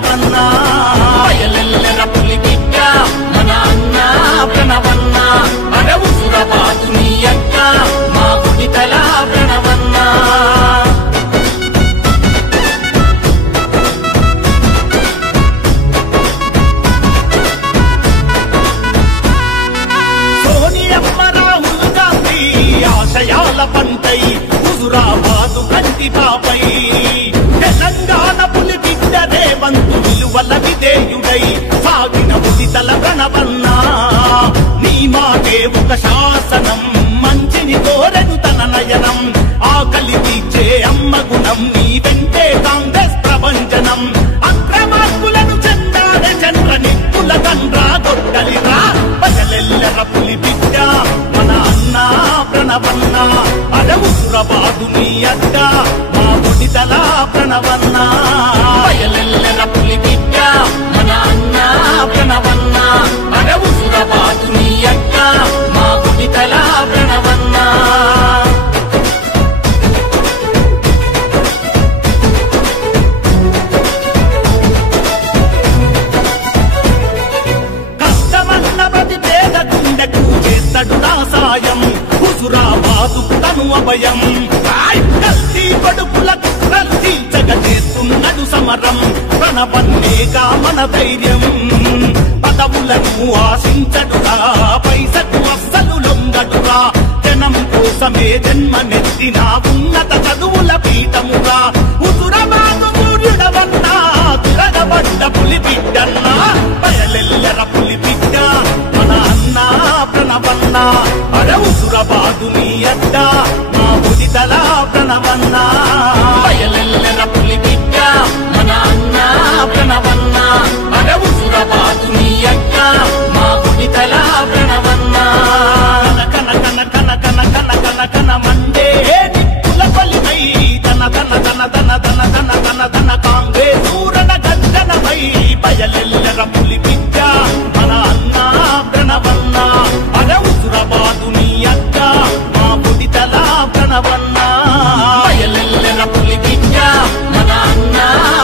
ప్రణవన్న బయలెల్లెర పులి బిడ్డ మన అన్న ప్రణవన్న అడవుసురబాదు నీ అక్క మా గుడితల ప్రణవన్న సోనియమ్మ రాహుల్ గాంధీ ఆశయాల పంటై హుజురాబాదు కంటి పాపై తెలంగాణ పులి బిడ్డ రేవంతు విలువల విధేయుడై సాగిన ఉదితల ప్రణవన్న నీ మాటే ఒక శాసనం మంచిని కోరెను తన నయనం ఆకలి తీర్చే అమ్మ గుణం నీ వెంటే కాంగ్రెస్ ప్రభంజనం అక్రమార్కులను చెందాడే చంద్ర నిప్పుల తండ్రా గొడ్డలిరా బయలెల్లెర పులి బిడ్డ మన అన్న ప్రణవన్న అడవుసురబాదు నీ అడ్డ మా గుడితల ప్రణవన్న బయలెల్లెర పులి బిడ్డ మన అన్న ప్రణవన్న అడవుసురబాదు నీ అడ్డ మా గుడితల ప్రణవన్న కష్టమన్న ప్రతి పేద గుండెకు చేస్తాడు నా సాయం హుజురాబాదుకు తను అభయం కల్తీ కొడుకులకు ప్రశ్నించగ చేస్తున్నాడు సమరం ప్రణవన్నేగా మన ధైర్యం పదవులను ఆశించడురా పైసకు అస్సలు లొంగడురా జనం కోసమే జన్మనెత్తిన ఉన్నత చదువుల పీఠముగా హుజురాబాదు సూర్యుడవన్నా తిరగబడ్డ పులి బిడ్డన్నా బయలెల్లెర పులి బిడ్డ మన అన్న ప్రణవన్న అడవుసురబాదు నీ అడ్డ మా గుడితల ప్రణవన్న బయలెల్లెర పులి బిడ్డ మన అన్న ప్రణవన్న అడవుసురబాదు నీ అడ్డ మా గుడితల ప్రణవన్న కన కన కన కన కన కన కన మండే నిప్పుల పలిమై తన తన తన తన తన తన తన తన కాంగ్రెస్ ఊరన గంజనమై బయలెల్లెర పులి బిడ్డ మన అన్న ప్రణవన్న అడవుసురబాదు నీ అడ్డ మా గుడితల ప్రణవన్న బయలెల్లెర పులి బిడ్డ మన అన్న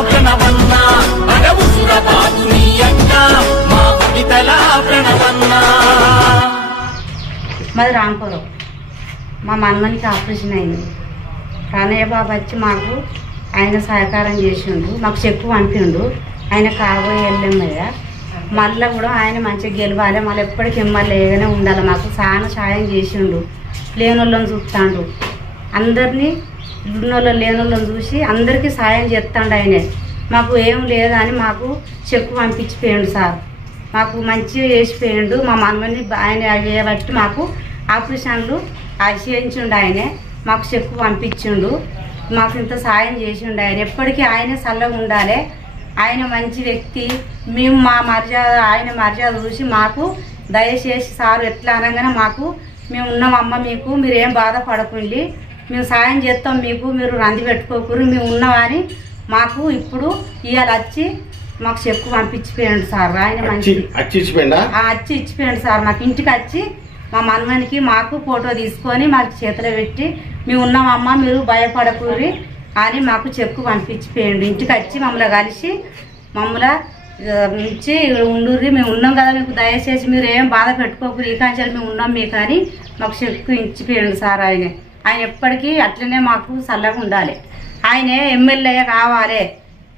ప్రణవన్న అడవుసురబాదు నీ అడ్డ మా గుడితల ప్రణవన్న. మాది రాంపురం. మా మన్మనికి ఆపరేషన్ అయింది. ప్రాణయ్య బాబు వచ్చి మాకు ఆయన సహకారం చేసిండు, మాకు చెక్కు పంపిండు. ఆయన కాబోయే ఎల్లెమ్మయ్య మళ్ళీ కూడా ఆయన మంచిగా గెలవాలి, మళ్ళీ ఎప్పటికీ ఎమ్మెల్యేగానే ఉండాలి. మాకు చాలా సాయం చేసిండు. లేనోళ్ళని చూస్తాడు, అందరినీ ఉన్నోళ్ళని లేనోళ్ళని చూసి అందరికీ సాయం చేస్తాడు ఆయనే. మాకు ఏం లేదని మాకు చెక్కు పంపించిపోయాడు సార్. మాకు మంచిగా చేసిపోయాడు. మా మన్మని ఆయన చేయబట్టి మాకు ఆపరేషన్లు చేయించిండు ఆయనే. మాకు చెక్కు పంపించిండు. మాకు ఇంత సాయం చేసిండు ఆయన. ఎప్పటికీ ఆయనే చల్లగా ఉండాలి. ఆయన మంచి వ్యక్తి. మేము మా మర్యాద ఆయన మర్యాద చూసి మాకు దయచేసి సారు ఎట్లా అనగానే మాకు మేము ఉన్నామమ్మ, మీకు మీరేం బాధపడకండి, మేము సాయం చేస్తాం మీకు, మీరు రంది పెట్టుకోకూరు, మేము ఉన్నామని మాకు ఇప్పుడు ఇవాళ వచ్చి మాకు చెక్కు పంపించిపోయాడు సార్. ఆయన మంచి వచ్చి ఇచ్చిపోయాడు సార్. మాకు ఇంటికి వచ్చి మా మన్మనికి మాకు ఫోటో తీసుకొని మాకు చేతిలో పెట్టి మేము ఉన్నామమ్మ, మీరు భయపడకూరి అని మాకు చెక్కు పంపించిపోయాడు. ఇంటికి వచ్చి మమ్మల్ని కలిసి మమ్మల్ని ఇచ్చి ఉండుర్రి, మేము ఉన్నాం కదా, మీకు దయచేసి మీరు ఏం బాధ పెట్టుకోకూరి, ఈ కాంచాలు మేము ఉన్నాం మీకు అని మాకు చెక్కు ఇచ్చిపోయాడు సార్. ఆయన ఎప్పటికీ అట్లనే మాకు చల్లగా ఉండాలి. ఆయనే ఎమ్మెల్యే కావాలి,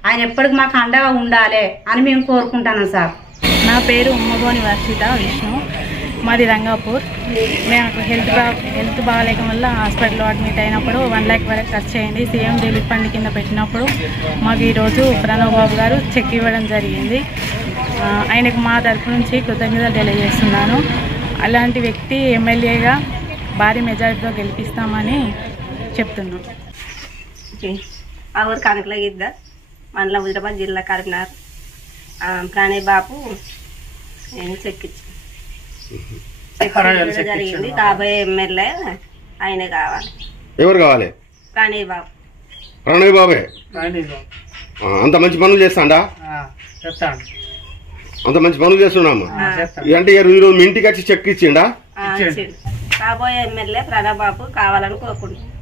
ఆయన ఎప్పటికి మాకు అండగా ఉండాలి అని మేము కోరుకుంటాను సార్. నా పేరు ఉమ్మగోని వర్షిత విష్ణు, మాది రంగాపూర్. మేము హెల్త్ బాగాలేక వల్ల హాస్పిటల్లో అడ్మిట్ అయినప్పుడు 1 లక్ష వరకు ఖర్చు అయింది. సీఎం రిలీఫ్ ఫండ్ కింద పెట్టినప్పుడు మాకు ఈరోజు ప్రణవ్ బాబు గారు చెక్ ఇవ్వడం జరిగింది. ఆయనకు మా తరఫు నుంచి కృతజ్ఞతలు తెలియజేస్తున్నాను. అలాంటి వ్యక్తి ఎమ్మెల్యేగా భారీ మెజారిటీతో గెలిపిస్తామని చెప్తున్నాం. మా ఊరు కనుకల గిద్ద మండలం హుజురాబాద్ జిల్లా కరీంనగర్. ప్రాణయ్య బాబు నేను చెక్కిచ్చి జరిగింది. కాబోయే ఎమ్మెల్యే ఆయనే కావాలి. ఎవరు కావాలి? ప్రాణయ్య బాబు. ప్రాణయ్య బాబే అంత మంచి పనులు చేస్తాడా? అంత మంచి పనులు చేస్తున్నామా అంటే ఈరోజు మీ ఇంటికి వచ్చి చెక్ ఇచ్చిండా? కాబోయే ఎమ్మెల్యే ప్రణవ్ బాబు కావాలని కోరుకుంటున్నాను.